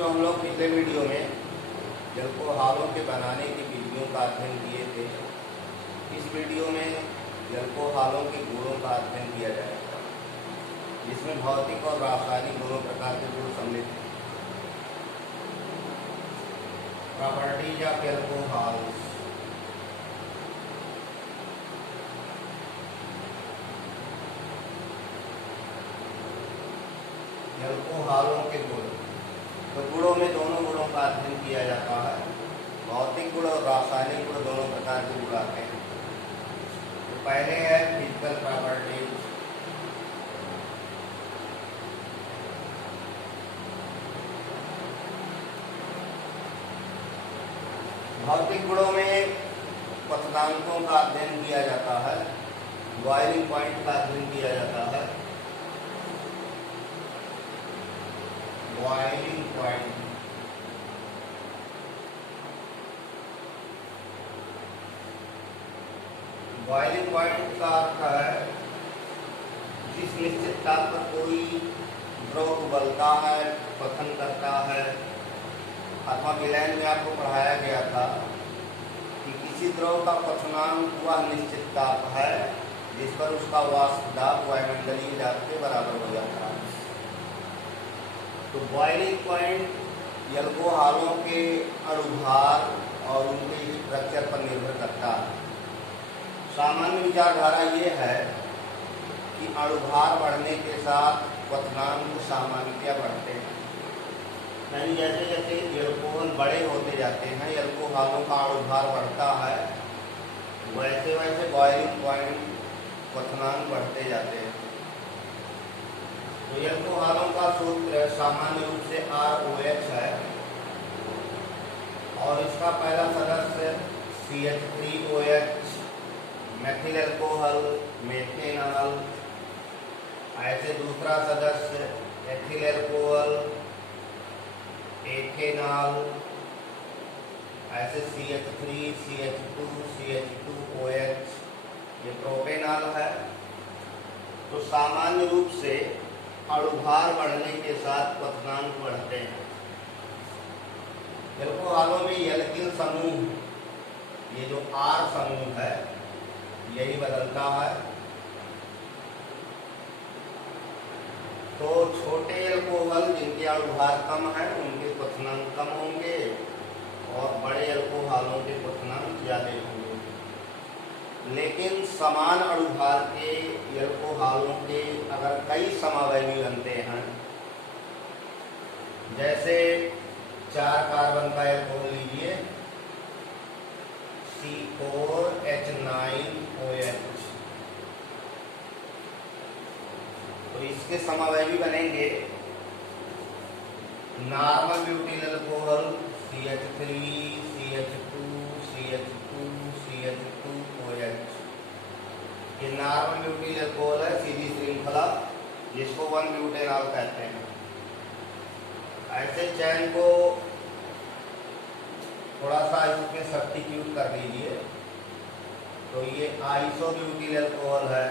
बच्चों, हम लोग पिछले वीडियो में अल्कोहलों के बनाने की विधियों का अध्ययन किए थे। इस वीडियो में अल्कोहलों के गुणों का अध्ययन किया जाएगा, जिसमें भौतिक और रासायनिक दोनों प्रकार के गुण सम्मिलित हैं। Properties of alcohols. अल्कोहलों के गुण, तो गुणों में दोनों गुणों का अध्ययन किया जाता है। भौतिक गुण और रासायनिक गुण दोनों प्रकार के गुण आते हैं। तो पहले है फिजिकल प्रॉपर्टीज। भौतिक गुणों में क्वथनांकों का अध्ययन किया जाता है, बॉइलिंग पॉइंट का अध्ययन किया जाता है। बॉइलिंग पॉइंट, बॉइलिंग पॉइंट का अर्थ है जिस निश्चित ताप पर कोई द्रव उबलता है, क्वथन करता है, अथवा विलयन में आपको पढ़ाया गया था कि किसी द्रव का क्वथनांक वह निश्चित ताप है जिस पर उसका वाष्प दाब वायुमंडलीय दाब के बराबर हो जाता है। तो बॉइलिंग पॉइंट अल्कोहलों के अणुभार और उनके स्ट्रक्चर पर निर्भर करता है। सामान्य विचारधारा ये है कि अणुभार बढ़ने के साथ क्वथनांक सामान्यतया बढ़ते हैं, यानी जैसे जैसे अल्कोहल बड़े होते जाते हैं, अल्कोहलों का अणुभार बढ़ता है, वैसे वैसे बॉइलिंग पॉइंट क्वथनांक बढ़ते जाते हैं। तो अल्कोहलों का सूत्र सामान्य रूप से ROH है और इसका पहला सदस्य CH3OH, मेथिल अल्कोहल, मेथेनॉल। ऐसे दूसरा सदस्य एथिल अल्कोहल, एथेनॉल। ऐसे CH3, CH2, CH2OH, ये प्रोपेनॉल है। तो सामान्य रूप से अणुभार बढ़ने के साथ क्वथनांक बढ़ते हैं। अल्कोहलों में एल्किल समूह, ये जो R समूह है, यही बदलता है। तो छोटे अल्कोहल जिनके अणुभार कम है उनके क्वथनांक कम होंगे और बड़े अल्कोहलों के क्वथनांक ज्यादा होंगे। लेकिन समान अणुभार के अल्कोहलों के अगर कई समावयवी बनते हैं, जैसे 4 कार्बन का अल्कोहल लीजिए C4H9OH, तो इसके समावयवी बनेंगे normal butyl alcohol CH3, CH2, CH2, CH2OH। ये नॉर्मल ब्यूटिल अल्कोहल है, सीधी श्रृंखला, जिसको 1-ब्यूटेनॉल कहते हैं। ऐसे चैन को थोड़ा सा इसमें सब्स्टिट्यूट कर दीजिए, तो ये आइसोब्यूटिल अल्कोहल है।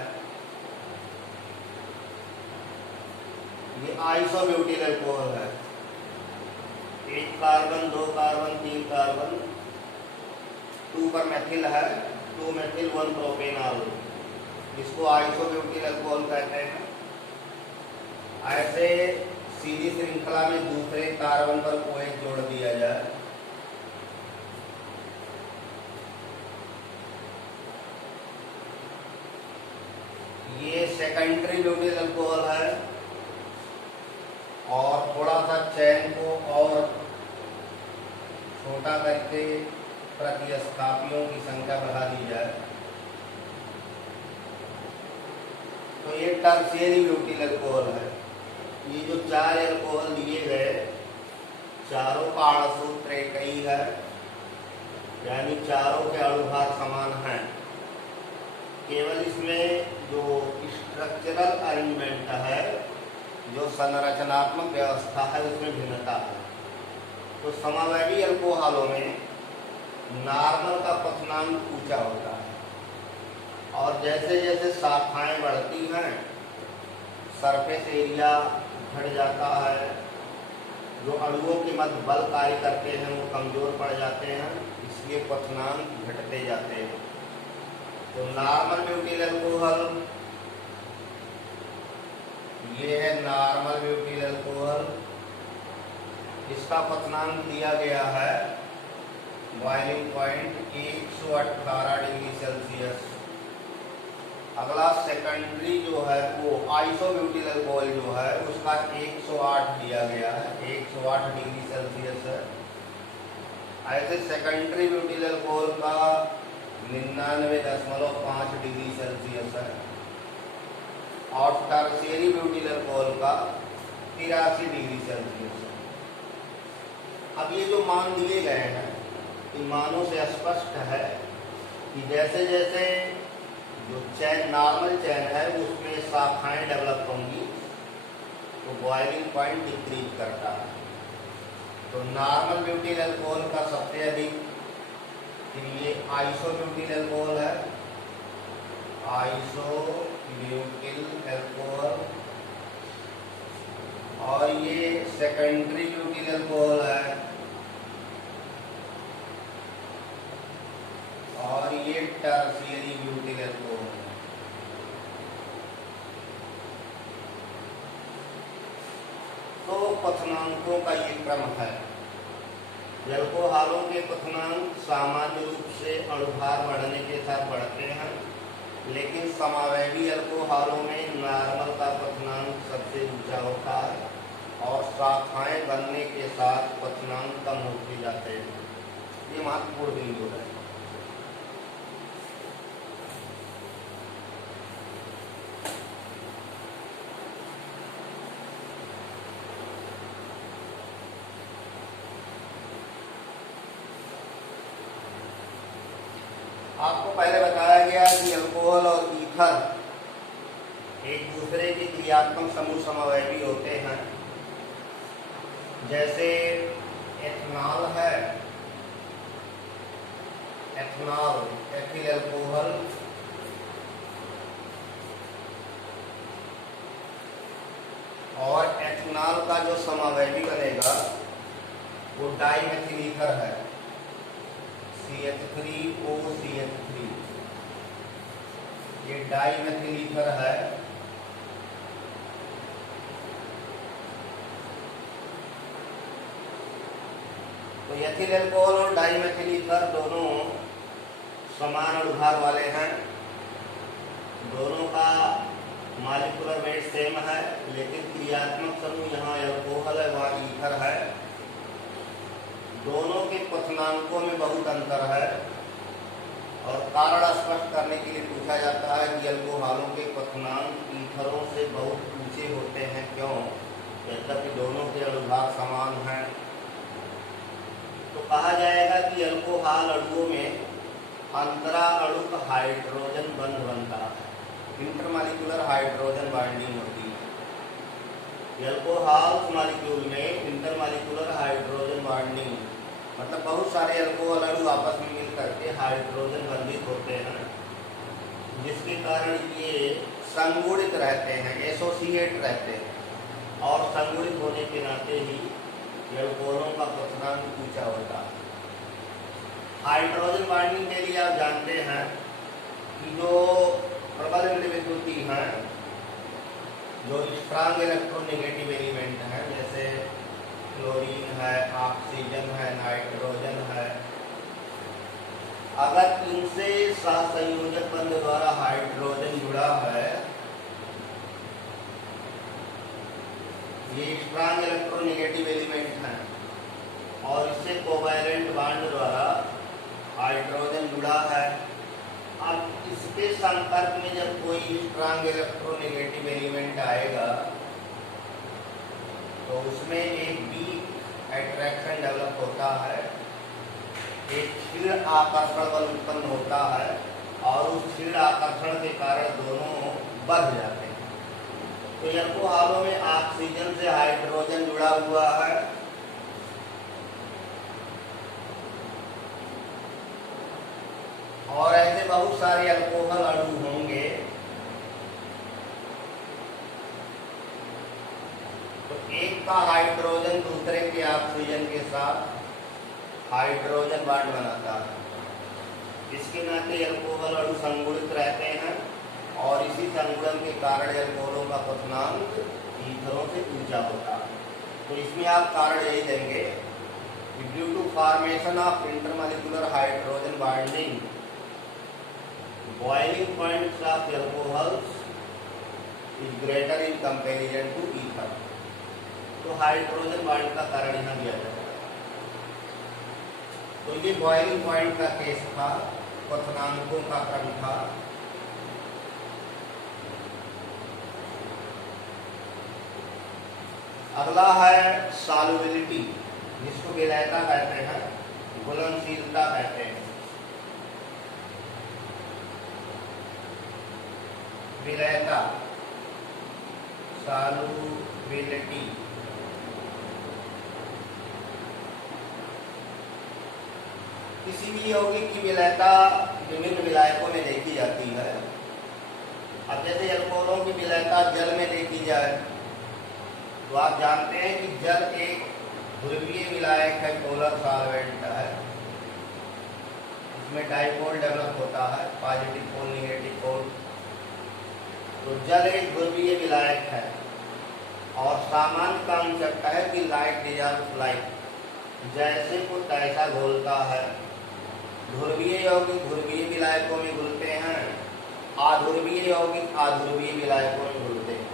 ये आइसोब्यूटिल अल्कोहल है, 1 कार्बन, 2 कार्बन, 3 कार्बन, 2 पर मेथिल है, 2 मेथिल 1 प्रोपेनॉल, इसको आइसोब्यूटिल अल्कोहल कहते हैं। ऐसे सीधी श्रृंखला में दूसरे कार्बन पर OH जोड़ दिया जाए, ये सेकेंडरी ब्यूटिल अल्कोहल है। और थोड़ा सा चैन को और छोटा करके प्रतिस्थापियों की संख्या बढ़ा दी जाए, तो ये टर्शियरी ब्यूटिल अल्कोहल है। ये जो 4 अल्कोहल दिए गए, चारों का अणुसूत्र एक ही है, यानी चारों के अणुभार समान हैं। केवल इसमें जो स्ट्रक्चरल अरेंजमेंट है, जो संरचनात्मक व्यवस्था है, उसमें भिन्नता है। तो समावयवी अल्कोहलों में नॉर्मल का क्वथनांक ऊंचा होता है और जैसे जैसे शाखाएं बढ़ती हैं, सरफेस एरिया घट जाता है, जो अणुओं के मध्य बल कार्य करते हैं वो कमजोर पड़ जाते हैं, इसलिए क्वथनांक घटते जाते हैं। तो नॉर्मल ब्यूटील अल्कोहल, ये है नॉर्मल ब्यूटील अल्कोहल, इसका क्वथनांक दिया गया है बॉइलिंग पॉइंट 118 डिग्री सेल्सियस। अगला सेकेंडरी जो है वो आइसोब्यूटिल अल्कोहल जो है उसका 108 दिया गया है, 108 डिग्री सेल्सियस है। ऐसे सेकेंडरी ब्यूटिल अल्कोहल का 99.5 डिग्री सेल्सियस है और टर्शियरी ब्यूटिल अल्कोहल का 83 डिग्री सेल्सियस है। अब ये जो मान दिए गए हैं इन मानों से स्पष्ट है कि जैसे जैसे जो चैन नॉर्मल चैन है उसमें शाखाएं डेवलप होंगी तो बॉइलिंग पॉइंट डिक्रीज करता है। तो नॉर्मल ब्यूटिल अल्कोहल का सबसे अधिक, फिर ये आइसोब्यूटिल अल्कोहल है, आइसोब्यूटिल अल्कोहल, और ये सेकेंडरी ब्यूटिल अल्कोहल है, और ये टर्शियरी ब्यूटिल अल्कोहल। तो क्वथनांकों का ये क्रम है। अल्कोहलों के क्वथनांक सामान्य रूप से अणुभार बढ़ने के साथ बढ़ते हैं, लेकिन समावयवी अल्कोहलों में नॉर्मल का क्वथनांक सबसे ऊंचा होता है और शाखाएं बनने के साथ क्वथनांक कम होते जाते हैं। ये महत्वपूर्ण बिंदु है। आपको पहले बताया गया कि अल्कोहल और ईथर एक दूसरे के क्रियात्मक समूह समवयवी होते हैं। जैसे एथनॉल है, एथनॉल एथिल अल्कोहल, और एथनॉल का जो समवयवी बनेगा वो डाइमेथिल ईथर है, CH3OCH3। ये डाइमेथिल ईथर है। तो एथिल अल्कोहल और डाइमेथिल ईथर दोनों समान अणुभार वाले हैं, दोनों का मॉलिक्यूलर वेट सेम है, लेकिन क्रियात्मक समूह यहाँ अल्कोहल है वहाँ ईथर है। दोनों के क्वथनांकों में बहुत अंतर है और कारण स्पष्ट करने के लिए पूछा जाता है कि अल्कोहलों के क्वथनांक ईथरों से बहुत ऊंचे होते हैं, क्यों? यद्यपि दोनों के अणुभार समान हैं। तो कहा जाएगा कि अल्कोहल अणुओं में अंतरा अणुक हाइड्रोजन बंध बनता है, इंटरमॉलिक्यूलर हाइड्रोजन बाइंडिंग होती है। अल्कोहल मॉलिक्यूल में इंटरमॉलिक्यूलर हाइड्रोजन बाइंडिंग मतलब बहुत सारे अल्कोहल अणु आपस में मिल करके हाइड्रोजन बंधित होते हैं, जिसके कारण ये संगुणित रहते हैं, एसोसिएट रहते हैं, और संगुणित होने के नाते ही अल्कोहलों का क्वथनांक ऊंचा होता है। हाइड्रोजन बाइंडिंग के लिए आप जानते हैं कि जो प्रबल विद्युती हैं, जो स्ट्रांग इलेक्ट्रोनेगेटिव एलिमेंट हैं, जैसे क्लोरीन है, ऑक्सीजन है, नाइट्रोजन है, अगर इनसे सहसंयोजक बंध द्वारा हाइड्रोजन जुड़ा है, ये स्ट्रांग इलेक्ट्रोनेगेटिव एलिमेंट हैं, और इससे कोवैलेंट बॉन्ड द्वारा हाइड्रोजन जुड़ा है। अब इसके संपर्क में जब कोई स्ट्रांग इलेक्ट्रोनेगेटिव एलिमेंट आएगा तो उसमें एक वीक अट्रैक्शन डेवलप होता है, एक क्षीण आकर्षण बल उत्पन्न होता है, और उस क्षीण आकर्षण के कारण दोनों बढ़ जाते हैं। तो अल्कोहलों में ऑक्सीजन से हाइड्रोजन जुड़ा हुआ है, और ऐसे बहुत सारे अल्कोहल अणु होंगे। तो एक का हाइड्रोजन दूसरे के ऑक्सीजन के साथ हाइड्रोजन बॉन्ड बनाता है। इसके नाते अल्कोहल अणु संगुणित रहते हैं और इसी संगुणन के कारण अल्कोहलों का क्वथनांक ईथरों से ऊंचा होता है। तो इसमें आप कारण यही देंगे कि due to formation of intermolecular hydrogen bonding boiling points of alcohols is greater in comparison to ether. तो हाइड्रोजन बॉन्ड का कारण यहाँ दिया जाता है। तो ये बॉइलिंग पॉइंट का केस था, क्वथनांकों का क्रम था। अगला है सॉल्युबिलिटी, जिसको विलयता कहते हैं, घुलनशीलता कहते हैं। विलयता, सॉल्युबिलिटी। किसी भी यौगिक की विलयता विभिन्न विलायकों में देखी जाती है। अब जैसे अल्कोहलों की विलयता जल में देखी जाए तो आप जानते हैं कि जल एक ध्रुवीय विलायक है, पोलर सॉल्वेंट है। इसमें डाइपोल डेवलप होता है, पॉजिटिव पोल निगेटिव पोल। तो जल एक ध्रुवीय विलायक है और सामान्य कॉन्सेप्ट है कि लाइट डिजॉल्व्स लाइट, जैसे को तैसा घुलता है। ध्रुवीय यौगिक ध्रुवीय विलायकों में घुलते हैं, अध्रुवीय यौगिक अध्रुवीय विलायकों में घुलते हैं।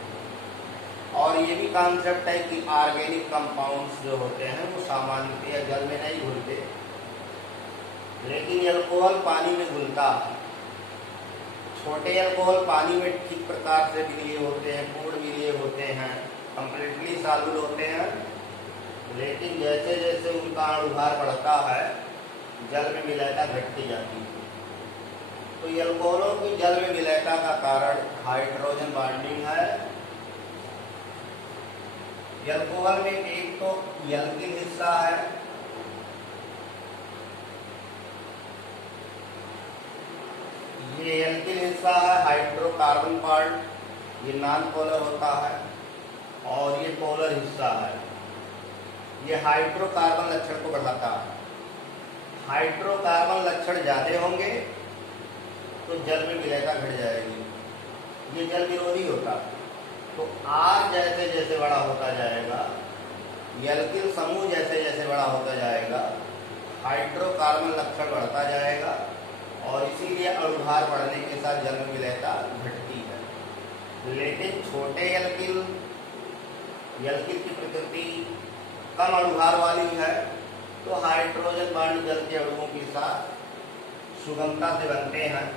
और ये भी कॉन्सेप्ट है कि ऑर्गेनिक कंपाउंड्स जो होते हैं वो सामान्यतया जल में नहीं घुलते, लेकिन अल्कोहल पानी में घुलता है। छोटे अल्कोहल पानी में ठीक प्रकार से विलीय होते हैं, पूर्ण विलीय होते हैं, कंप्लीटली सॉल्यूबल होते हैं। लेकिन जैसे जैसे उनका अणुभार बढ़ता है जल में विलयता घटती जाती है। तो अल्कोहलों की जल में विलयता का कारण हाइड्रोजन बॉन्डिंग है। अल्कोहल में एक तो एल्किल हिस्सा है, ये एल्किल हिस्सा है, हाइड्रोकार्बन पार्ट, ये नॉन पोलर होता है, और ये पोलर हिस्सा है। ये हाइड्रोकार्बन लक्षण को बढ़ाता है। हाइड्रोकार्बन लक्षण ज्यादा होंगे तो जल में विलयता घट जाएगी, ये जल विरोधी होता है। तो आर जैसे जैसे बड़ा होता जाएगा, एल्किल समूह जैसे जैसे बड़ा होता जाएगा, हाइड्रोकार्बन लक्षण बढ़ता जाएगा और इसीलिए अणुभार बढ़ने के साथ जल में विलयता घटती है। लेकिन छोटे एल्किल की प्रकृति कम अणुभार वाली है, तो हाइड्रोजन बॉन्ड जल के अणुओं के साथ सुगमता से बनते हैं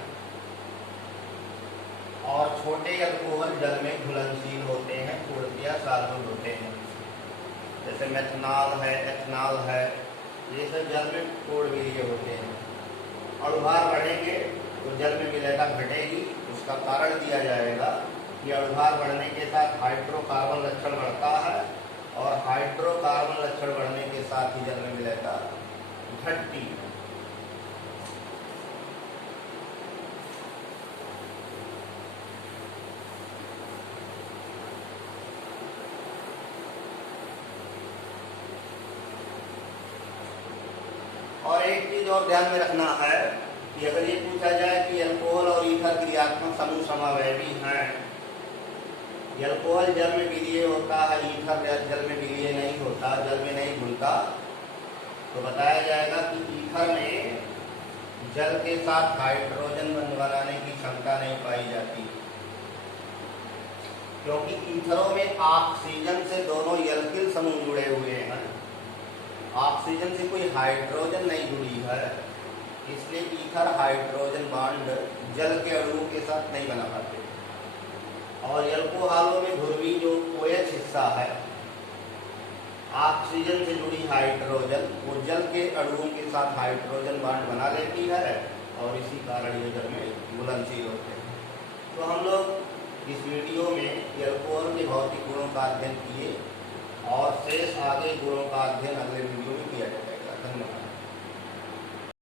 और छोटे अल्कोहल जल में घुलनशील होते हैं, पूर्णतया सॉल्युबल होते हैं। जैसे मेथनॉल है, एथनॉल है, ये सब जल में पूर्ण विलीय होते हैं। अणुभार बढ़ेंगे तो जल में विलयता घटेगी। उसका कारण दिया जाएगा कि अणुभार बढ़ने के साथ हाइड्रोकार्बन लक्षण बढ़ता है और हाइड्रोकार्बन लक्षण बढ़ने के साथ ही जल में विलयता घटती है। और एक चीज और ध्यान में रखना है कि अगर ये पूछा जाए कि अल्कोहल और ईथर क्रियात्मक समूह समावयवी हैं, अल्कोहल जल में विलीय होता है, ईथर जल में विलीय नहीं होता, जल में नहीं घुलता, तो बताया जाएगा कि ईथर में जल के साथ हाइड्रोजन बंध बनाने की क्षमता नहीं पाई जाती, क्योंकि ईथरों में ऑक्सीजन से दोनों एल्किल समूह जुड़े हुए हैं, ऑक्सीजन से कोई हाइड्रोजन नहीं जुड़ी है, इसलिए ईथर हाइड्रोजन बॉन्ड जल के अणुओं के साथ नहीं बना पाते। और अल्कोहलों में ध्रुवी जो OH हिस्सा है, ऑक्सीजन से जुड़ी हाइड्रोजन, वो जल के अणुओं के साथ हाइड्रोजन बॉन्ड बना लेती है और इसी कारण ये जल में घुलनशील होते हैं। तो हम लोग इस वीडियो में अल्कोहल के भौतिक गुणों का अध्ययन किए और शेष आगे गुणों का अध्ययन अगले वीडियो में किया जाएगा।